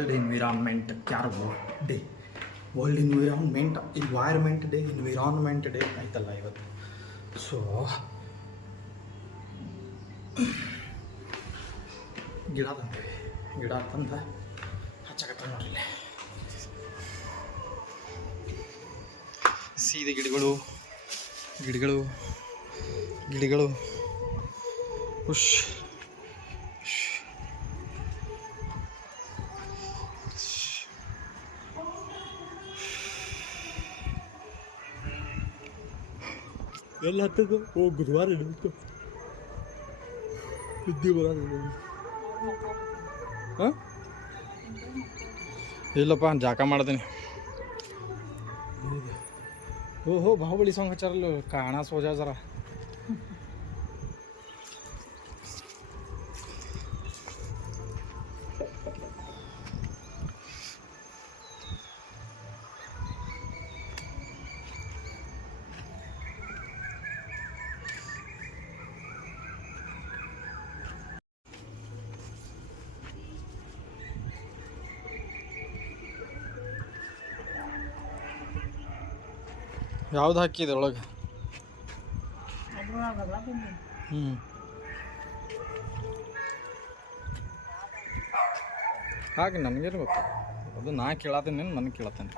World environment day. World environment day ಆಯ್ತಲ್ಲ ಇವತ್ತು. ಸೊ ಗಿಡ ತಂದ ಹಚ್ಚಕತ್ತ ನೋಡ್ರಿ. ಸೀದೆ ಗಿಡಗಳು ಹುಷ್ ಎಲ್ಲ ಹತ್ತದ. ಬುಧವಾರ ಹಿಡಿದು ವಿದ್ಯೆ ಬರೋದು. ಹಾಂ ಇಲ್ಲಪ್ಪ ಜಾಕ ಮಾಡ್ತೀನಿ. ಓಹೋ ಬಾಹುಬಲಿ ಸಾಂಗ್ ಹಚ್ಚಾರಲ್ಲ, ಕಾಣ ಸೋಜಾ ಜರ. ಯಾವ್ದು ಹಾಕಿದೆ ಒಳಗೆ? ಹಾಗೆ ನನಗೇನು ಗೊತ್ತು, ಅದು ನಾ ಕೇಳತ್ತೀನಿ, ನನಗೆ ಕೇಳತ್ತೇನೆ.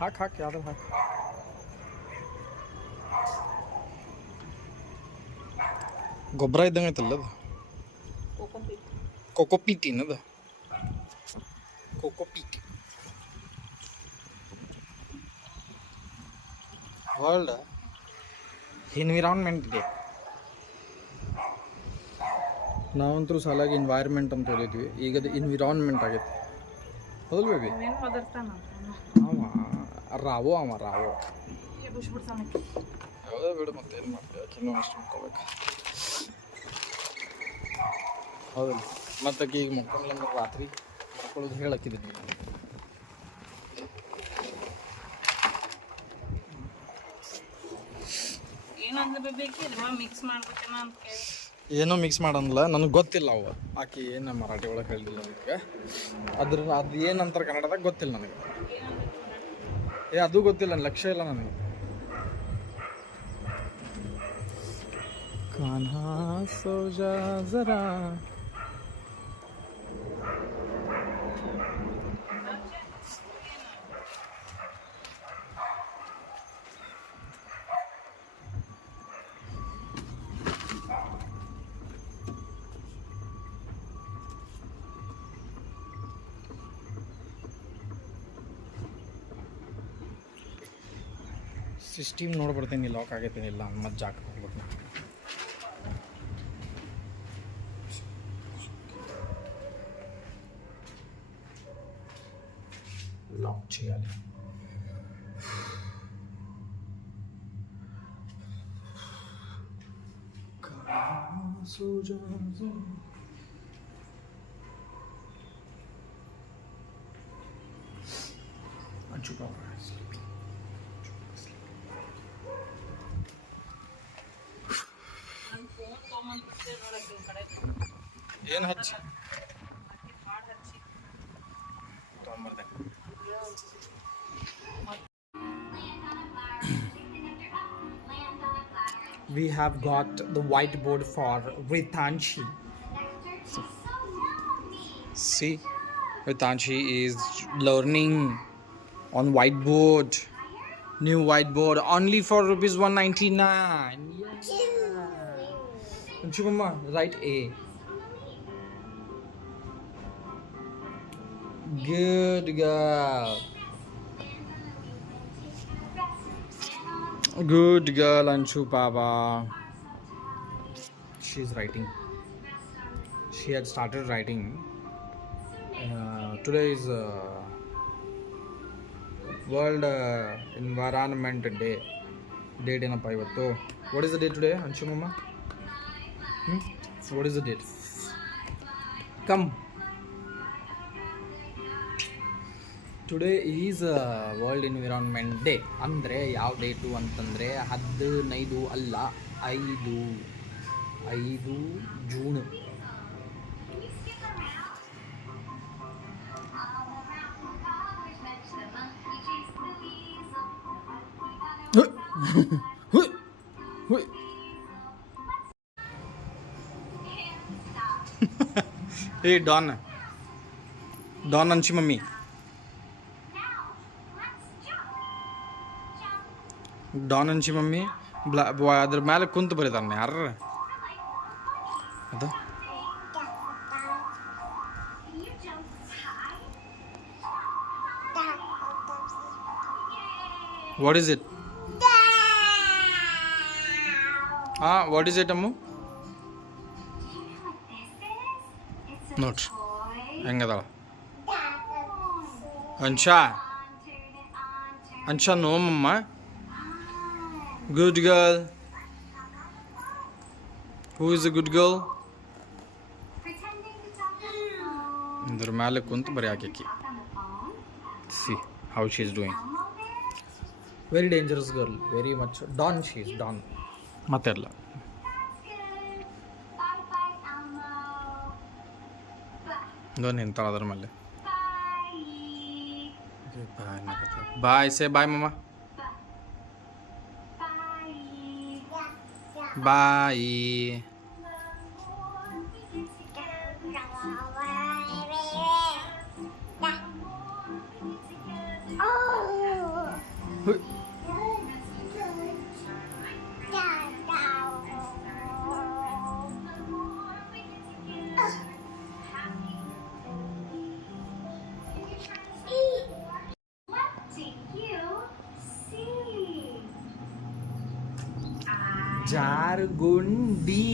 ಹಾಕಿ ಯಾವ್ದು ಹಾಕಿ. ಗೊಬ್ಬರ ಇದ್ದಂಗೆ ಐತಲ್ಲ ಅದು. ಕೋಕೋಪೀಟ್ ಏನದು? ಕೋಕೋಪೀಟ್. World environment day. ನಾವಂತರೂ ಸಾಲಾಗಿ ಎನ್ವೈರ್ಮೆಂಟ್ ಅಂತ ಓದಿದ್ವಿ, ಈಗ ಅದು ಎನ್ವಿರಾನ್ಮೆಂಟ್ ಆಗೈತಿ. ಹೌದಲ್ ಬೇಬಿ? ರಾವೋ ಯಾವುದೇ ಬಿಡು, ಮತ್ತೆ ಏನು ಮಾಡ್ತೀವಿ, ಆಕಿನ್ನೂ ಅಷ್ಟು ಮುಕ್ಕೋಬೇಕು. ಹೌದಲ್ಲ, ಮತ್ತೆ ಈಗ ಮುಕ್ಕೊಂಡ್ಲಂದ್ರೆ ರಾತ್ರಿ ಮಕ್ಕಳದು ಹೇಳಕ್ಕಿದ್ದೀನಿ. ಏನೋ ಮಿಕ್ಸ್ ಮಾಡಂದಿಲ್ಲ, ನನಗೆ ಗೊತ್ತಿಲ್ಲ. ಅವು ಆಕಿ ಏನು ಮರಾಠಿ ಒಳಗೆ ಹೇಳಿಲ್ಲ ನನಗೆ. ಅದು ಏನಂತಾರೆ ಕನ್ನಡದಾಗ ಗೊತ್ತಿಲ್ಲ ನನಗೆ. ಅದು ಗೊತ್ತಿಲ್ಲ, ಲಕ್ಷ್ಯ ಇಲ್ಲ ನನಗೆ. ಕಾನ್ಹಾ ಸೋಜಾ ಜರಾ. ಸಿಸ್ಟಮ್ ನೋಡ್ಬಿಡ್ತೀನಿ, ಲಾಕ್ ಆಗೈತೀನಿ ಇಲ್ಲ ಮತ್ತೆ ಜಾಕ್ ಹೋಗ್ಬಿಡ್ತೀನಿ. లాక్ చేయాలి. ಏನು ಹಚ್ಚಿ ತೊಗೊಂಬರ್ದೆ. We have got the whiteboard for Ritanshi. See, Ritanshi is learning on whiteboard. New whiteboard only for ₹199. Yeah. Anshumama, write A. Good girl. Good girl, Anshu Baba. She's writing. She had started writing. Today is World Environment Day. Date ಏನಪ್ಪ ಇವತ್ತು? What is the date today, Anshu Mama? What is the date? Come. Today is world environment day. ಅಂದರೆ ಯಾವ ಡೇಟು ಅಂತಂದರೆ 15 ಅಲ್ಲ, 5 ಜೂನ್ ಹುಯ್ ಹುಯ್ ಏ don don ಅಂಚಿ ಮಮ್ಮಿ ಡಾನ್ ಅಂಚಿ ಮಮ್ಮಿ ಅದ್ರ ಮೇಲೆ ಕುಂತು ಬರೀತಾನೆ ಯಾರ ಅದು what is it what is it Ammu ನೋಡ್ರಿ ಹೆಂಗದಾಳ ಅಂಶಾ ಅಂಶಾ ನೋಮಮ್ಮ good girl who is a good girl ಇದ್ರ ಮೇಲೆ ಕುಂತು ಬರೀ ಹಾಕಿ see how she is doing very dangerous girl very much don she is don ಮತ್ತೆ ಇಲ್ಲ ನಿಂತಾಳ ಅದ್ರ ಮೇಲೆ ಬಾಯ್ ಸೇ ಬಾಯ್ ಮಮ್ಮ ಬಾಯ್ ಜಾರುಗುಂಡಿ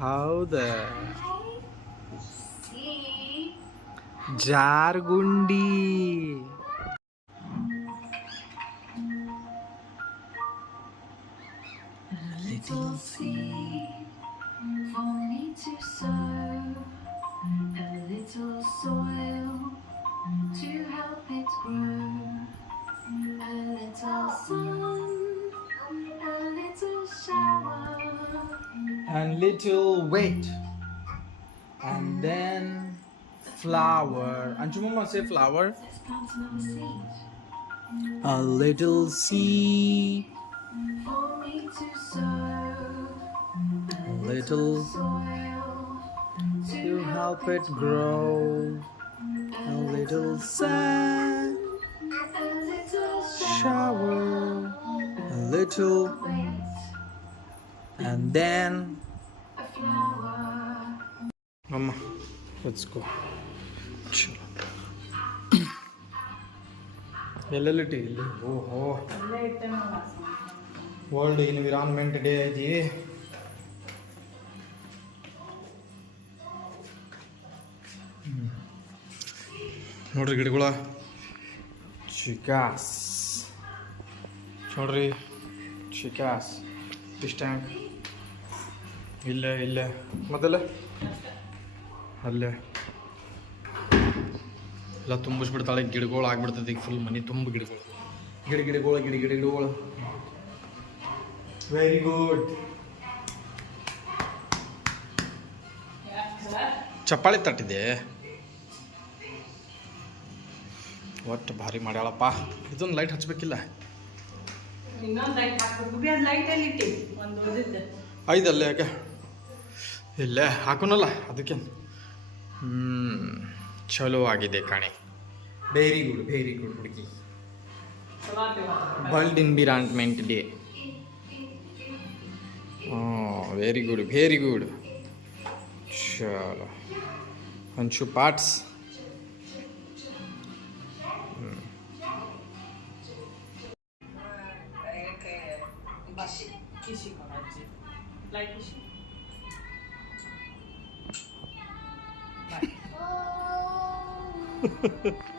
ಹೌದ ಜಾರುಗುಂಡಿ little seed for me to sow, a little soil to help it grow, a little sun, a little shower, and little wait, and then flower. Anju mama say flower. A little seed for me to sow, a little soil to help it grow, a little sun, a little shower, a little wait, and then a flower. Mama, let's go. ಎಲ್ಲೆಲ್ಲಿಟ್ಟು ಇಲ್ಲಿ ಓಹೋ world environment day ಐತಿ ನೋಡ್ರಿ ಗಿಡಗಳ ಚಿಕಾಸ್ ನೋಡ್ರಿ ಚಿಕಾಸ್ fish tank ಇಲ್ಲೇ ಇಲ್ಲೇ ಮೊದಲೇ ಅಲ್ಲೇ ಎಲ್ಲ ತುಂಬಿಸ್ಬಿಡ್ತಾಳೆ ಗಿಡಗಳು ಆಗ್ಬಿಡ್ತದೆ ಈಗ ಫುಲ್ ಮನೆ ತುಂಬ ಗಿಡಗಳು ಗಿಡಗಳು ವೆರಿ ಗುಡ್ ಚಪ್ಪಾಳಿ ತಟ್ಟಿದೆ ಒಟ್ಟು ಭಾರಿ ಮಾಡ್ಯಾಳಪ್ಪ ಇದೊಂದು ಲೈಟ್ ಹಚ್ಬೇಕಿಲ್ಲ ಐದಲ್ಲೇ ಯಾಕೆ ಇಲ್ಲೇ ಹಾಕೋನಲ್ಲ ಅದಕ್ಕೆ ಚಲೋ ಆಗಿದೆ ಕಾಣೆ ವೆರಿ ಗುಡ್ ಹುಡುಗಿ world environment day very good ಚಲೋ ಅಂಚು ಪಾರ್ಟ್ಸ್ Bye.